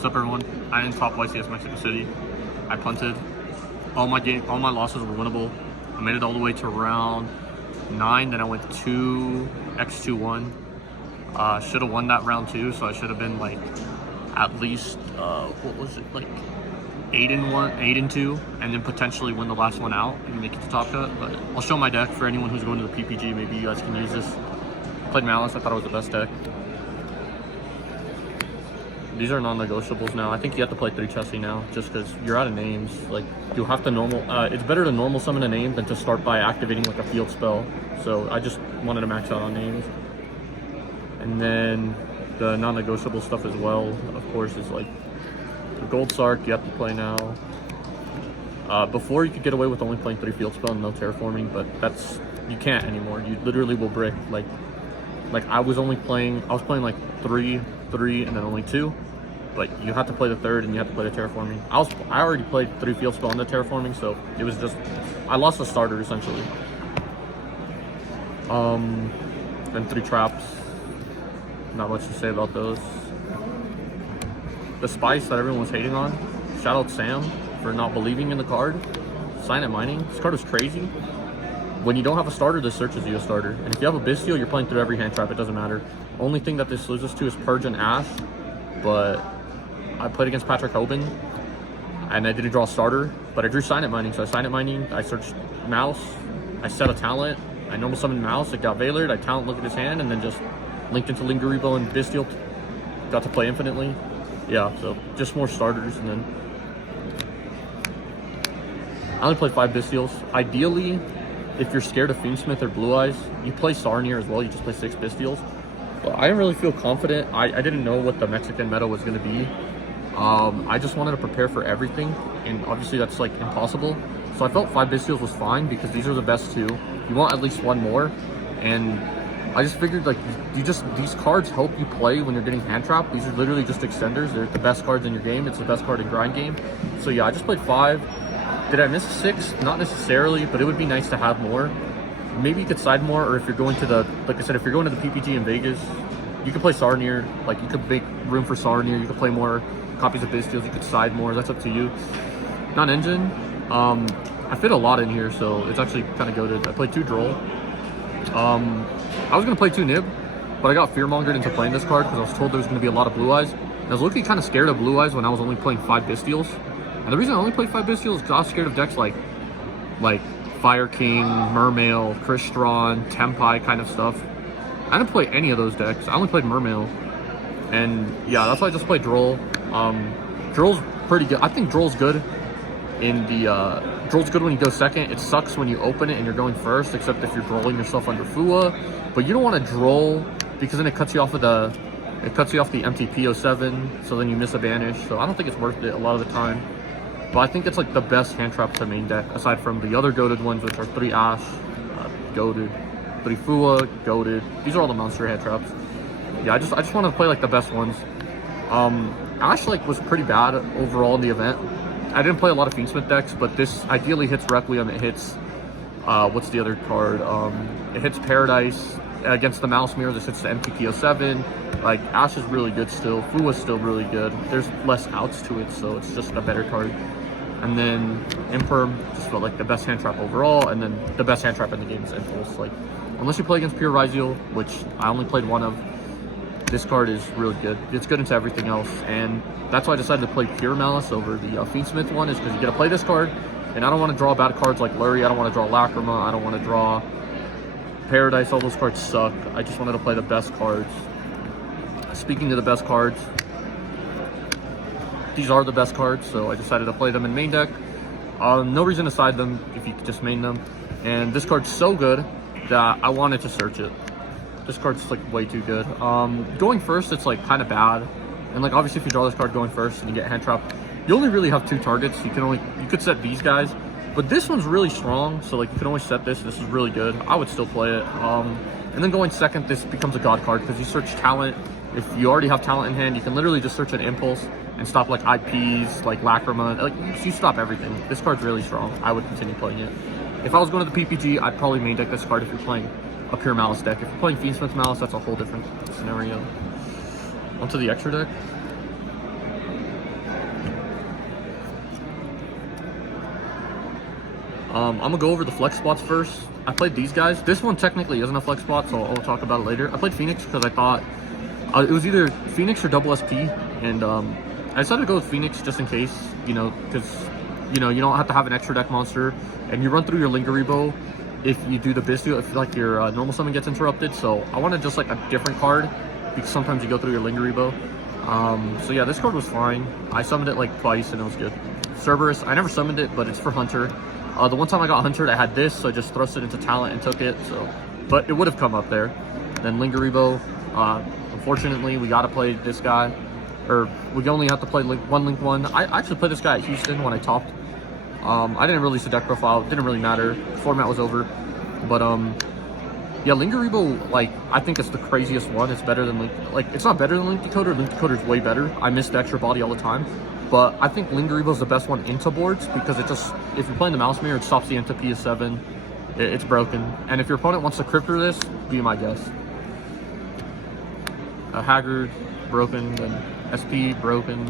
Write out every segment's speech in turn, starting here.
What's up, everyone? I didn't top YCS Mexico City. I punted. All my losses were winnable. I made it all the way to round 9. Then I went 2x2-1. Should have won that round too, so I should have been like at least what was it, like 8-1, 8-2, and then potentially win the last one out and make it to top cut. But I'll show my deck for anyone who's going to the PPG. Maybe you guys can use this. Played Maliss. I thought it was the best deck. These are non-negotiables now. I think you have to play 3 Chessie now, just because you're out of names. Like, you'll have to normal. It's better to normal summon a name than to start by activating like a field spell. So I just wanted to max out on names. And then the non-negotiable stuff as well, of course, is like the Gold Sark. You have to play now. Before you could get away with only playing 3 field spell and no terraforming, but you can't anymore. You literally will brick. Like I was playing like 3, and then only 2. But you have to play the 3rd and you have to play the terraforming. I already played 3 field spell and the terraforming, so it was just, I lost the starter essentially. Then 3 traps. Not much to say about those. The spice that everyone was hating on. Shout out Sam for not believing in the card. Sign at mining. This card is crazy. When you don't have a starter, this searches you a starter. And if you have a Bisteel, you're playing through every hand trap. It doesn't matter. Only thing that this loses to is Purge and Ash. But I played against Patrick Hoban, and I didn't draw a starter. But I drew Sign at Mining. So I Sign at Mining. I searched Mouse. I set a talent. I normal summoned Mouse. It got Veilered. I talent look at his hand, and then just linked into Lingaribo and Bisteel. Got to play infinitely. Yeah, so just more starters. And then I only played 5 Bisteels. Ideally, if you're scared of Fiendsmith or Blue Eyes, you play Sarnier as well. You just play 6 Bisteels. But I didn't really feel confident. I didn't know what the Mexican meta was going to be. I just wanted to prepare for everything, and obviously that's like impossible. So I felt 5 Bisteels was fine because these are the best 2. You want at least 1 more, and I just figured like these cards help you play when you're getting hand trapped. These are literally just extenders. They're the best cards in your game. It's the best card in grind game. So yeah, I just played 5. Did I miss 6? Not necessarily, but it would be nice to have more. Maybe you could side more, or if you're going to the, like I said, if you're going to the PPG in Vegas, you could play Sarnier. Like, you could make room for Sarnier. You could play more copies of Bisteels. You could side more. That's up to you. Non-engine. I fit a lot in here, so it's actually kind of goated. I played 2 Droll. I was going to play 2 Nib, but I got fearmongered into playing this card because I was told there was going to be a lot of Blue Eyes. And I was looking kind of scared of Blue Eyes when I was only playing 5 Bisteels. And the reason I only played 5 Bisteels is because I was scared of decks like Fire King, Mermail, Crystron, Tempai kind of stuff. I didn't play any of those decks. I only played Mermail. And yeah, that's why I just played Droll. Droll's pretty good. I think Droll's good in the Droll's good when you go second. It sucks when you open it and you're going first, except if you're drolling yourself under Fua. But you don't want to droll because then it cuts you off of the empty PO7, so then you miss a banish. So I don't think it's worth it a lot of the time. But I think it's like the best hand trap to main deck, aside from the other goated ones, which are 3 Ash, goated, 3 Fua, goated. These are all the monster hand traps. Yeah, I just want to play like the best ones. Ash like was pretty bad overall in the event. I didn't play a lot of Fiendsmith decks, but this ideally hits Requiem. It hits what's the other card? It hits Paradise against the Mouse Mirror. This hits the MTPO7. Like, Ash is really good still. Fua's still really good. There's less outs to it, so it's just a better card. And then Imperm just felt like the best hand trap overall, and then the best hand trap in the game is Impulse. Like, unless you play against Pure Ryziel, which I only played 1 of, this card is really good. It's good into everything else, and that's why I decided to play Pure Malice over the Fiendsmith one, is because you get to play this card, and I don't want to draw bad cards like Lurie. I don't want to draw Lacrima. I don't want to draw Paradise. All those cards suck. I just wanted to play the best cards. Speaking of the best cards, these are the best cards, so I decided to play them in main deck. No reason to side them if you could just main them. And this card's so good that I wanted to search it. This card's like way too good. Going first, it's like kind of bad. And like obviously if you draw this card going first and you get hand trapped, you only really have 2 targets. You could set these guys, but this one's really strong. So like you can always set this. This is really good. I would still play it. And then going second, this becomes a god card because you search talent. If you already have talent in hand, you can literally just search an Impulse and stop like IPs, like Lacrima. Like, you stop everything. This card's really strong. I would continue playing it. If I was going to the PPG, I'd probably main deck this card if you're playing a Pure Malice deck. If you're playing Fiendsmith Malice, that's a whole different scenario. Onto the extra deck. I'm gonna go over the flex spots first. I played these guys. This one technically isn't a flex spot, so I'll talk about it later. I played Phoenix because I thought it was either Phoenix or double SP, and I decided to go with Phoenix just in case, you know, because you don't have to have an extra deck monster, and you run through your Lingerie Bow if you do the Bistio, if like your normal summon gets interrupted. So I wanted just like a different card because sometimes you go through your Lingerie Bow. So yeah, this card was fine. I summoned it like twice and it was good. Cerberus, I never summoned it, but it's for Hunter. The one time I got Huntered, I had this, so I just thrust it into talent and took it. So, but it would have come up there. Then Lingerie Bow. Unfortunately, we got to play this guy, or we only have to play Link 1. I actually played this guy at Houston when I topped. I didn't release the deck profile. It didn't really matter. The format was over. But yeah, Lingerie Bow, like, I think it's the craziest one. It's better than Link. Like, it's not better than Link Decoder. Link Decoder is way better. I miss the extra body all the time. But I think Lingerie Bow is the best one into boards because it just, if you're playing the mouse mirror, it stops the into PS7. It's broken. And if your opponent wants to cryptor this, be my guest. Haggard, broken. Then SP, broken.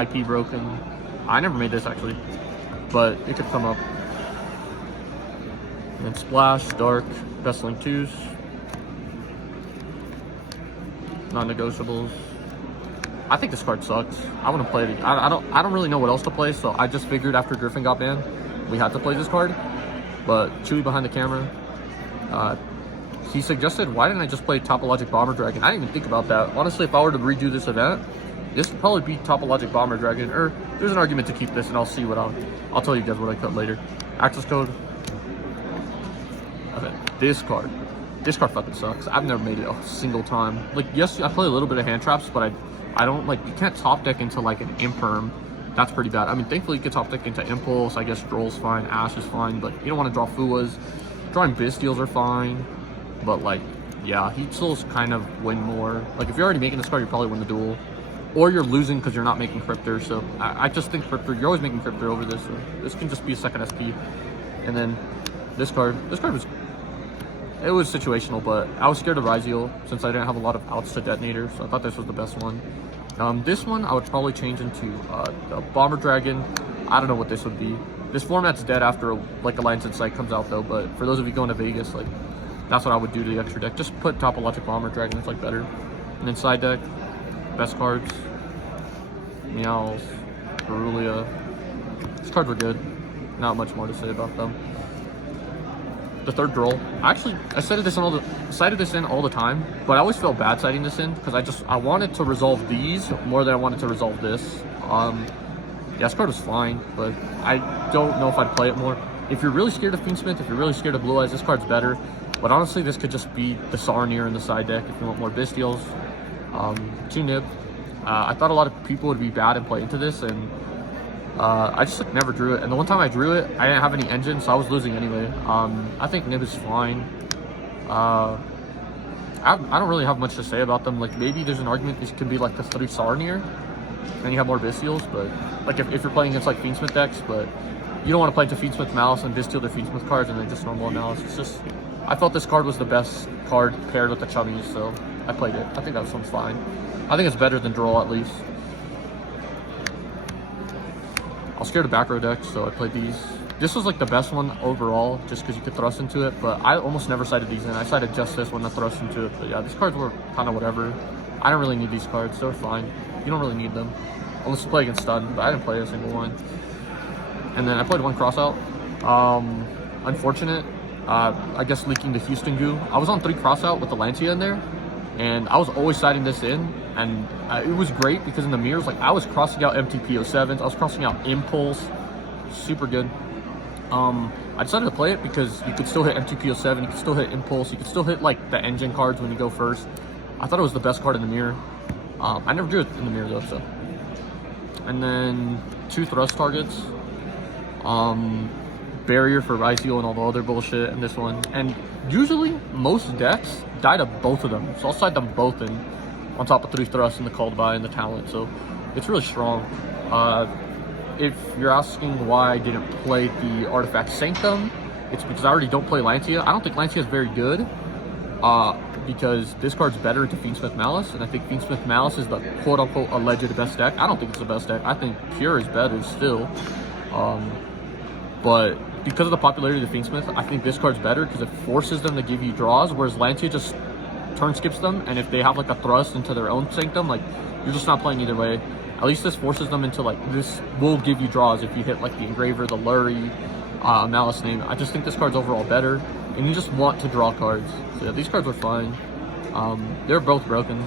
IP, broken. I never made this actually, but it could come up. And then Splash, Dark, Best Link 2s. Non-negotiables. I think this card sucks. I want to play it. I don't really know what else to play, so I just figured after Griffin got banned, we had to play this card. But Chewy behind the camera, he suggested, why didn't I just play Topologic Bomber Dragon? I didn't even think about that. Honestly, if I were to redo this event, this would probably be Topologic Bomber Dragon, or there's an argument to keep this, and I'll see what I'll tell you guys what I cut later. Access code. Okay, this card fucking sucks. I've never made it a single time. Like, yes, I play a little bit of hand traps, but I don't, like, you can't top deck into like an Imperm. That's pretty bad. I mean, thankfully you can top deck into Impulse. I guess Droll's fine, Ash is fine, but you don't want to draw Fuas. Drawing Bistials are fine, but like, yeah, Heat Souls kind of win more. Like, if you're already making this card, you probably win the duel. Or you're losing because you're not making Cryptor. So I just think Cryptor, you're always making Cryptor over this. So this can just be a second SP. And then this card was, it was situational, but I was scared of Ryzeal since I didn't have a lot of outs to Detonator. So I thought this was the best one. This one I would probably change into the Bomber Dragon. I don't know what this would be. This format's dead after like Alliance Insight comes out though. But for those of you going to Vegas, like, that's what I would do to the extra deck. Just put Topologic Bomber Dragon. It's like better. And then side deck. Best cards, Meows, Cerulean. These cards were good. Not much more to say about them. The third Droll. I cited this in all the time, but I always felt bad citing this in because I wanted to resolve these more than I wanted to resolve this. Yeah, this card was fine, but I don't know if I'd play it more. If you're really scared of Fiendsmith, if you're really scared of Blue Eyes, this card's better. But honestly, this could just be the Sarnier in the side deck if you want more Bistials. 2 Nib. I thought a lot of people would be bad and play into this, and I just never drew it. And the one time I drew it, I didn't have any engine, so I was losing anyway. I think Nib is fine. I don't really have much to say about them. Like, maybe there's an argument this could be like the 3 Sarnier, and you have more Bistials, but like if you're playing against like Fiendsmith decks, but you don't want to play into Fiendsmith Malice and Bistial their Fiendsmith cards and then just normal analysis. Just, I thought this card was the best card paired with the Chummies, so I played it. I think that one's fine. I think it's better than Droll at least. I was scared of back row decks, so I played these. This was like the best one overall, just because you could thrust into it, but I almost never cited these in. I cited just this one to thrust into it, but yeah, these cards were kind of whatever. I don't really need these cards, they're fine. You don't really need them, unless you play against Stun, but I didn't play a single one. And then I played 1 crossout. Unfortunate, I guess leaking the Houston goo. I was on 3 crossout with the Lancia in there, and I was always citing this in, and it was great because in the mirrors, like, I was crossing out MTP07s, I was crossing out Impulse, super good. I decided to play it because you could still hit MTP07, you could still hit Impulse, you could still hit like the engine cards when you go first. I thought it was the best card in the mirror. I never drew it in the mirror though, so. And then 2 thrust targets. Barrier for Ryzeal and all the other bullshit in this one. And usually most decks die to both of them, so I'll side them both in on top of 3 thrusts and the called by and the talent, so it's really strong. If you're asking why I didn't play the Artifact Sanctum, it's because I already don't play Lancia. I don't think Lancia is very good because this card's better into Fiendsmith Malice, and I think Fiendsmith Malice is the quote-unquote alleged best deck. I don't think it's the best deck. I think Pure is better still. But because of the popularity of the Fiendsmith, I think this card's better because it forces them to give you draws, whereas Lancia just turn skips them, and if they have like a thrust into their own sanctum, like you're just not playing either way. At least this forces them into like, this will give you draws if you hit like the Engraver, the Lurie, Malice name. I just think this card's overall better, and you just want to draw cards. So yeah, these cards were fine. They're both broken,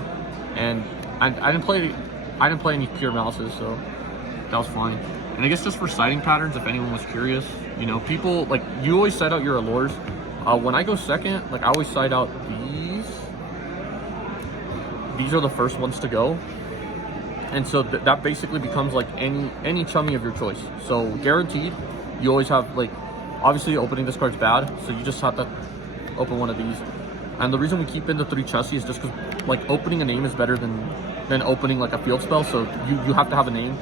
and I didn't play any pure Malices, so that was fine. And I guess just for sighting patterns, if anyone was curious, you know, people like, you always sight out your allures. When I go second, like I always sight out these. These are the first ones to go. And so that basically becomes like any chummy of your choice. So guaranteed, you always have like, obviously opening this card's bad, so you just have to open one of these. And the reason we keep in the 3 chessie is just because like opening a name is better than opening like a field spell. So you have to have a name.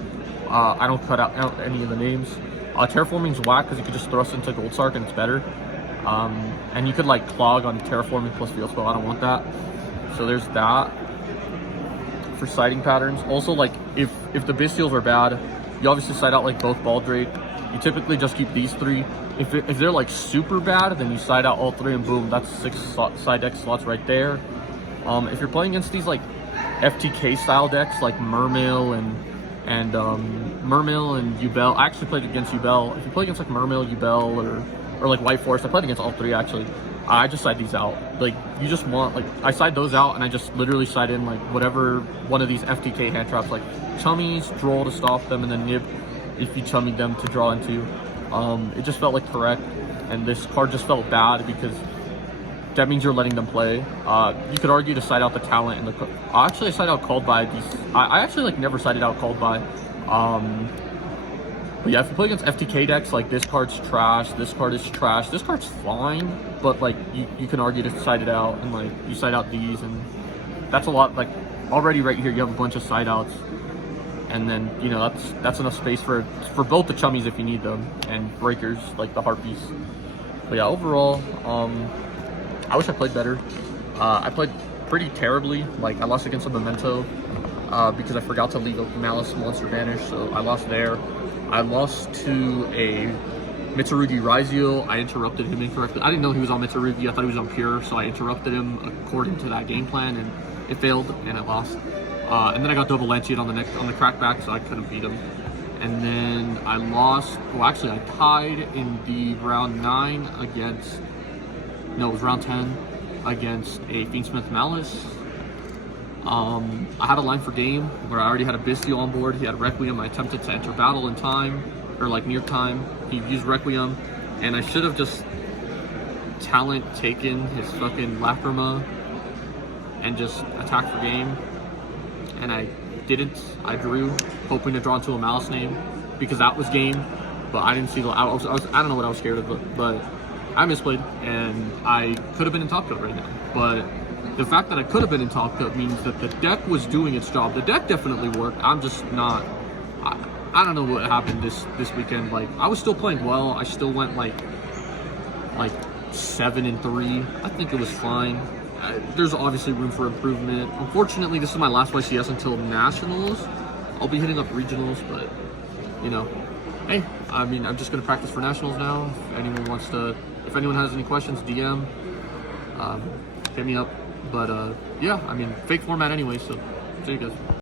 I don't cut out any of the names. Terraforming's whack because you could just thrust into Gold Sark and it's better. And you could like clog on Terraforming plus field spell. I don't want that. So there's that. For sighting patterns, also like if the Bystials are bad, you obviously sight out like both Baldrake. You typically just keep these 3. If they're like super bad, then you sight out all 3 and boom, that's 6 side deck slots right there. If you're playing against these like FTK style decks like Mermail and Mermail and Yubel, I actually played against Yubel. If you play against like Mermail, Yubel, or like White Forest, I played against all 3 actually. I just side these out. Like, you just want, like, I side those out and I just literally side in, like, whatever one of these FTK hand traps, like Chummies, Droll to stop them, and then Nib if you chummy them to draw into. It just felt, like, correct, and this card just felt bad because that means you're letting them play. You could argue to side out the talent in the... Actually, I side out Called By. I actually, like, never sided out Called By. But yeah, if you play against FTK decks, like this card's trash, this card is trash, this card's fine, but like you can argue to side it out, and like you side out these, and that's a lot. Like already right here you have a bunch of side outs, and then you know that's enough space for both the chummies if you need them, and breakers like the Harpies. But yeah, overall, I wish I played better. I played pretty terribly. Like I lost against a Memento because I forgot to leave a Malice Monster Banish, so I lost there. I lost to a Mitsurugi Raizio. I interrupted him incorrectly. I didn't know he was on Mitsurugi. I thought he was on Pure, so I interrupted him according to that game plan, and it failed, and I lost. And then I got double Lanciate on the crackback, so I couldn't beat him. And then I lost. Well, actually, I tied in the round 9 against. No, it was round 10 against a Fiendsmith Malice. I had a line for game where I already had a Bystial on board. He had Requiem. I attempted to enter battle in time, or like near time. He used Requiem, and I should have just talent taken his fucking Lacrima and just attacked for game. And I didn't. I drew, hoping to draw into a Malice name because that was game. But I didn't see the. I don't know what I was scared of, but I misplayed, and I could have been in top coat right now. But the fact that I could have been in top coat means that the deck was doing its job. The deck definitely worked. I'm just not. I don't know what happened this weekend. Like I was still playing well. I still went like 7-3. I think it was fine. There's obviously room for improvement. Unfortunately, this is my last YCS until Nationals. I'll be hitting up Regionals, but you know, hey, I mean, I'm just gonna practice for Nationals now. If anyone has any questions, DM, hit me up. But yeah, I mean, fake format anyway, so see you guys.